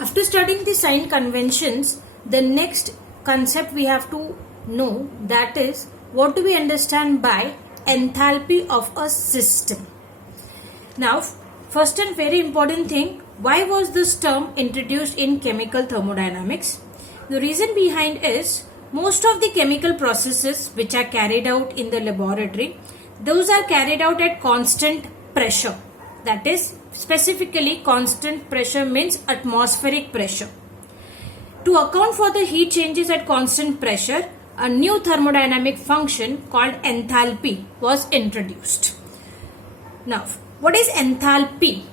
After studying the sign conventions, the next concept we have to know, that is, what do we understand by enthalpy of a system. Now, first and very important thing, why was this term introduced in chemical thermodynamics? The reason behind is most of the chemical processes which are carried out in the laboratory, those are carried out at constant pressure. That is, specifically constant pressure means atmospheric pressure. To account for the heat changes at constant pressure, a new thermodynamic function called enthalpy was introduced. Now, what is enthalpy?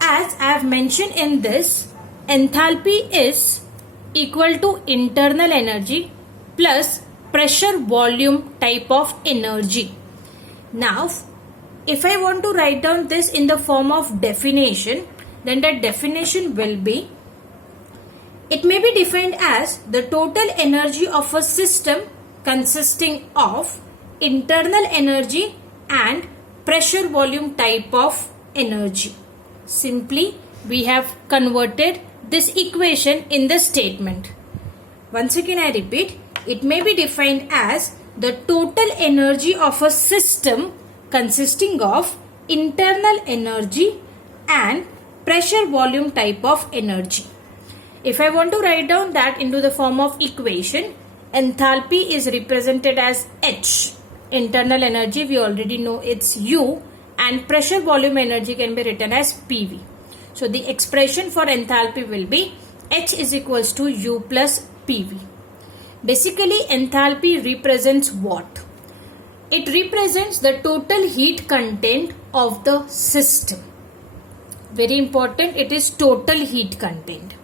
As I have mentioned in this, enthalpy is equal to internal energy plus pressure volume type of energy. Now, if I want to write down this in the form of definition, then that definition will be, it may be defined as the total energy of a system consisting of internal energy and pressure volume type of energy. Simply, we have converted this equation in the statement. Once again I repeat, it may be defined as the total energy of a system consisting of internal energy and pressure volume type of energy. If I want to write down that into the form of equation, enthalpy is represented as H. Internal energy we already know it's U, and pressure volume energy can be written as PV. So the expression for enthalpy will be H is equals to U plus PV. Basically, enthalpy represents what? It represents the total heat content of the system. Very important, it is total heat content.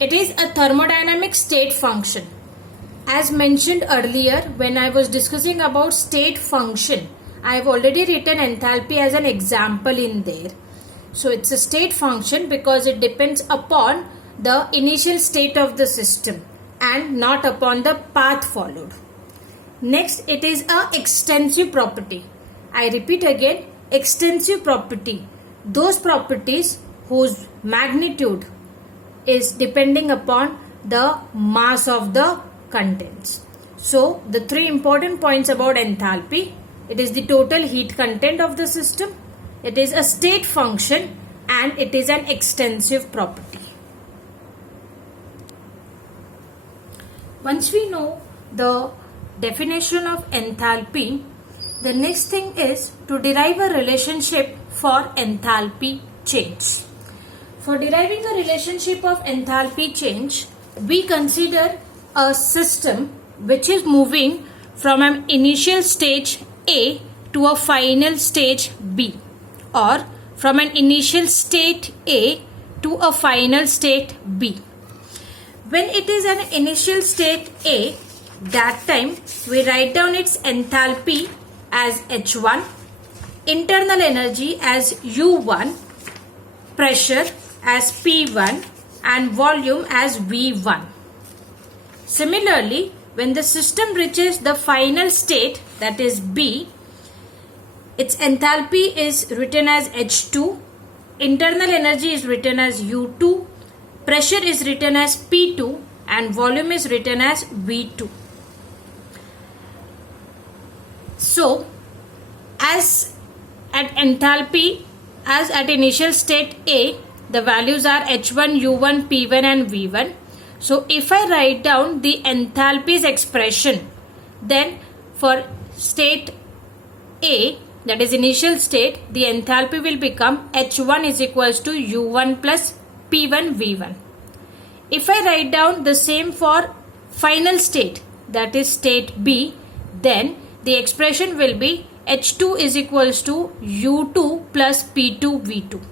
It is a thermodynamic state function. As mentioned earlier when I was discussing about state function, I have already written enthalpy as an example in there. So it's a state function because it depends upon the initial state of the system and not upon the path followed. Next, it is a extensive property. I repeat again, extensive property. Those properties whose magnitude is depending upon the mass of the contents. So, the three important points about enthalpy: it is the total heat content of the system, it is a state function, and it is an extensive property. Once we know the definition of enthalpy, the next thing is to derive a relationship for enthalpy change. For deriving a relationship of enthalpy change, we consider a system which is moving from an initial stage A to a final stage B, or from an initial state A to a final state B. When it is an initial state A, that time we write down its enthalpy as H1, internal energy as U1, pressure as P1, and volume as V1. Similarly, when the system reaches the final state, that is B, its enthalpy is written as H2, internal energy is written as U2, pressure is written as P2, and volume is written as V2. So, as at enthalpy, as at initial state A, the values are H1, U1, P1 and V1. So, if I write down the enthalpy's expression, then for state A, that is initial state, the enthalpy will become H1 is equals to U1 plus P1 V1. If I write down the same for final state, that is state B, then the expression will be H2 is equals to U2 plus P2 V2.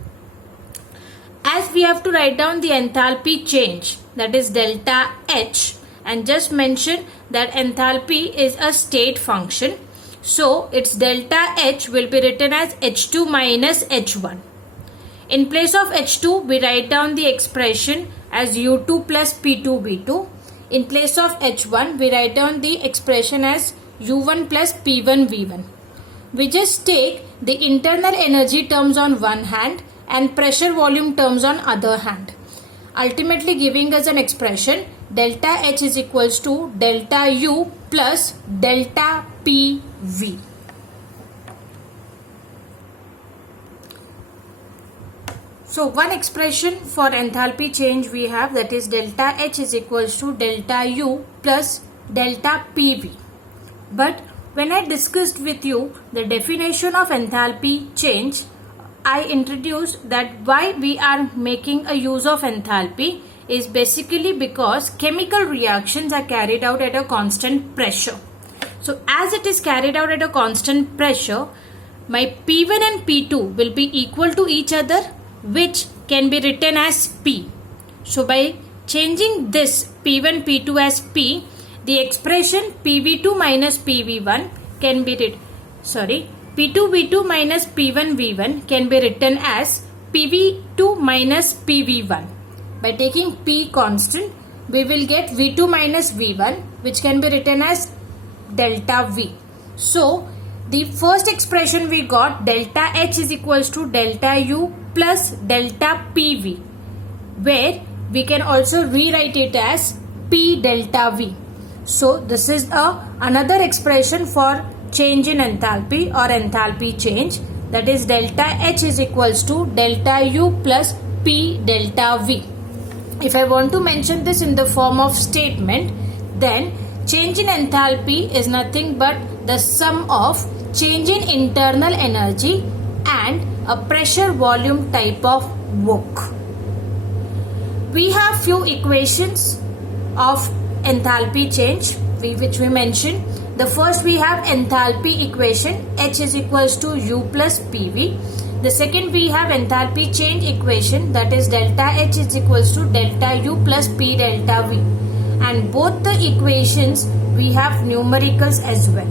As we have to write down the enthalpy change, that is delta H, and just mention that enthalpy is a state function. So, its delta H will be written as H2 minus H1. In place of H2, we write down the expression as U2 plus P2 V2. In place of H1, we write down the expression as U1 plus P1 V1. We just take the internal energy terms on one hand and pressure volume terms on other hand. ultimately giving us an expression delta H is equals to delta U plus delta PV. So one expression for enthalpy change we have, that is delta H is equals to delta U plus delta PV. But when I discussed with you the definition of enthalpy change, I introduced that why we are making a use of enthalpy is basically because chemical reactions are carried out at a constant pressure. So as it is carried out at a constant pressure, my P1 and P2 will be equal to each other, which can be written as P. So by changing this P1 P2 as P, the expression PV2 minus PV1 can be written, P2 V2 minus P1 V1 can be written as PV2 minus PV1. By taking P constant, we will get V2 minus V1, which can be written as delta V. So the first expression we got, delta H is equals to delta U plus delta PV, where we can also rewrite it as P delta V. So this is another expression for change in enthalpy or enthalpy change, that is delta H is equals to delta U plus P delta V. If I want to mention this in the form of statement, then change in enthalpy is nothing but the sum of change in internal energy and a pressure volume type of work. We have few equations of enthalpy change which we mentioned. The first we have enthalpy equation, H is equals to U plus PV. The second we have enthalpy change equation, that is delta H is equals to delta U plus P delta V. And both the equations we have numericals as well.